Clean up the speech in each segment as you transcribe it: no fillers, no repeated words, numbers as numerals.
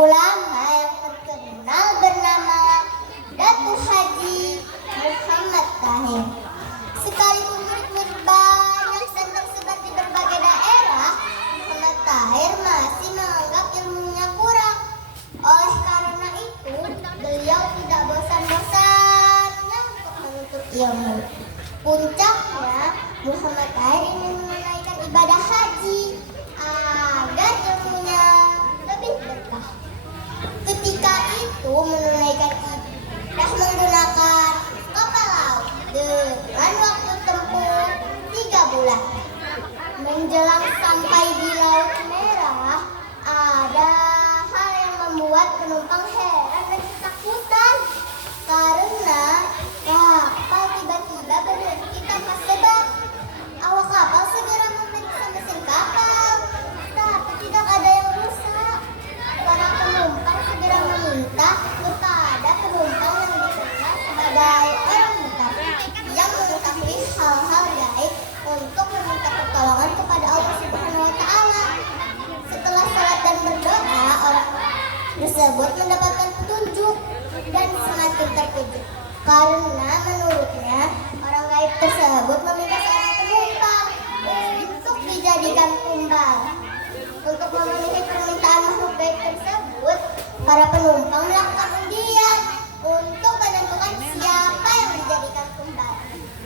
ulama yang terkenal bernama Datu Haji Muhammad Tahir. Sekalipun murid-murid banyak dan tersebar di berbagai daerah, Muhammad Tahir masih menganggap ilmunya kurang. Oleh karena itu, beliau tidak bosan-bosannya untuk menuntut ilmu. Puncaknya, Muhammad Tahir ingin menunaikan ibadah haji agar ilmunya lebih berkah. Ketika itu menunaikan ibadah menggunakan kapal laut dengan waktu tempuh 3 bulan. Menjelang sampai di Laut Merah, ada hal yang membuat penumpang heran dan ketakutan karena kapal tiba-tiba berhenti tanpa sebab. Awak kapal segera memeriksa mesin kapal, tapi tidak ada yang rusak. Para penumpang segera meminta kepada penumpang yang dikenal sebagai orang buta yang mengetahui hal-hal gaib untuk meminta pertolongan kepada Allah Subhanahu wa Ta'ala. Setelah salat dan berdoa, orang tersebut mendapatkan petunjuk dan semakin terkejut karena menurutnya orang gaib tersebut meminta seorang penumpang untuk dijadikan tumbal. Untuk memenuhi permintaan makhluk gaib tersebut, para penumpang melakukan undian untuk menentukan siapa yang dijadikan tumbal.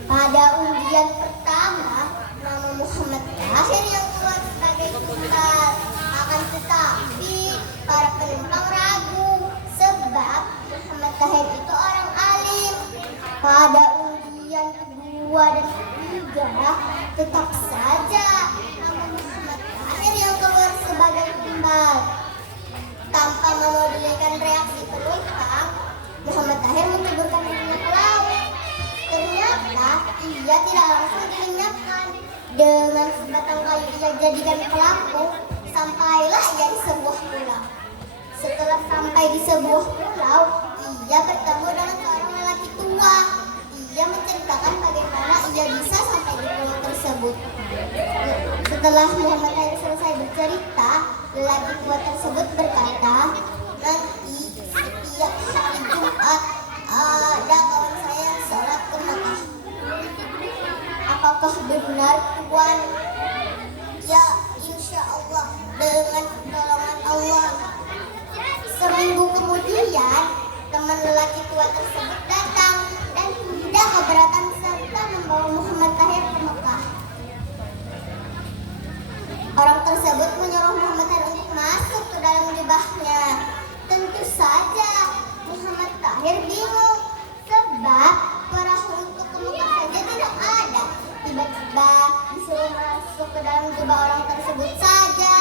Pada undian pertama, nama Muhammad Tahir yang keluar sebagai tumbal. Akan tetapi, para penumpang ragu sebab Muhammad Tahir itu orang alim. Pada undian kedua dan ketiga, tetap saja nama Muhammad Tahir yang keluar sebagai tumbal. Tanpa memedulikan reaksi penumpang, Muhammad Tahir menceburkan dirinya ke laut. Ternyata ia tidak langsung dilenyapkan. Dengan sebatang kayu ia jadikan pelampung, sampailah ia di sebuah pulau. Setelah sampai di sebuah pulau, ia bertemu dengan seorang lelaki tua. Ia menceritakan bagaimana ia bisa sampai di pulau tersebut. Setelah Muhammad Tahir selesai bercerita, lelaki tua tersebut berkata, nanti setiap hari Jumat ada kawan saya yang sholat ke Makkah. Apakah benar Tuan? Ya, insya Allah dengan pertolongan Allah. Seminggu kemudian, teman lelaki tua tersebut datang dan tidak keberatan serta membawa Muhammad Tahir ke Mekah. Orang tersebut menyuruh Muhammad Tahir untuk masuk ke dalam jubahnya. Tentu saja Muhammad Tahir bingung sebab perahu untuk ke Mekah saja tidak ada. Tiba-tiba disuruh masuk ke dalam jubah orang tersebut saja.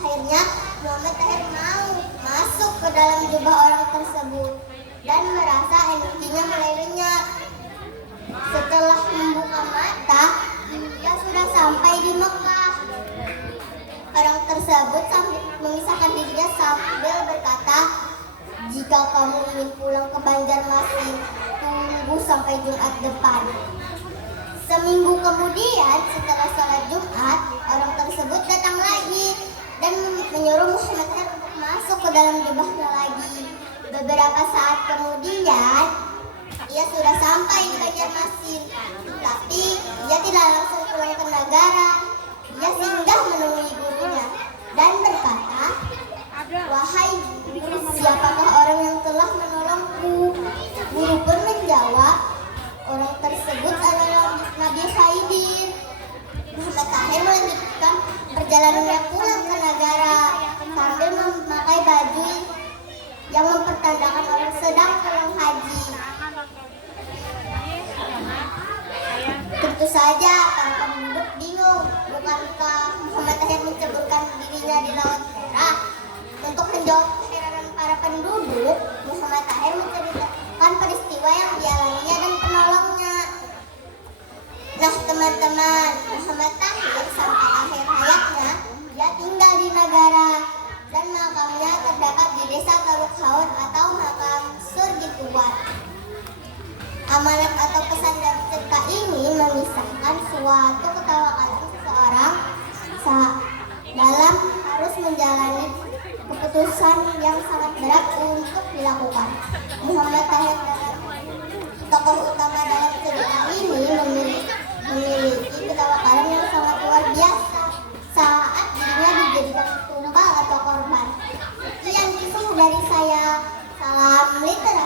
Akhirnya Muhammad Tahir mau masuk ke dalam jubah orang tersebut dan merasa energinya mulai lenyap. Setelah membuka mata, ia sudah sampai di Mekah. Orang tersebut sambil memisahkan dirinya sambil berkata, jika kamu ingin pulang ke Banjarmasin, tunggu sampai Jumat depan. Seminggu kemudian, setelah sholat Jumat, orang tersebut datang lagi dan menyuruh Muhammad Tahir untuk masuk ke dalam jubahnya lagi. Beberapa saat kemudian, ia sudah sampai di Banjarmasin, tapi ia tidak langsung pulang ke negara. Ia singgah menemui gurunya dan berkata, wahai guru, siapakah orang yang telah menolongku? Guru pun menjawab, orang tersebut adalah Nabi Khidir. Muhammad Tahir melanjutkan perjalanannya pulang ke negara sambil memakai baju yang mempertandakan orang sedang pulang haji. Tentu saja para penduduk bingung, bukankah Muhammad Tahir menceburkan dirinya di Laut Merah? Untuk menjawab keheranan para penduduk, Muhammad Tahir menceritakan peristiwa yang dialaminya dan penolongnya. Nah teman-teman, Muhammad Tahir sampai akhir hayatnya, dia tinggal di negara dan makamnya terdapat di desa Taluk Haun atau makam Surgituan. Amanat atau pesan dari cerita ini mengisahkan suatu ketawakalan seseorang dalam harus menjalani keputusan keputusan yang sangat berat untuk dilakukan. Muhammad Tahir, tokoh utama dalam cerita ini, memiliki ketawakalan yang sangat luar biasa saat dirinya dijadikan tumbal atau korban. Sekian kisah dari saya. Salam literasi.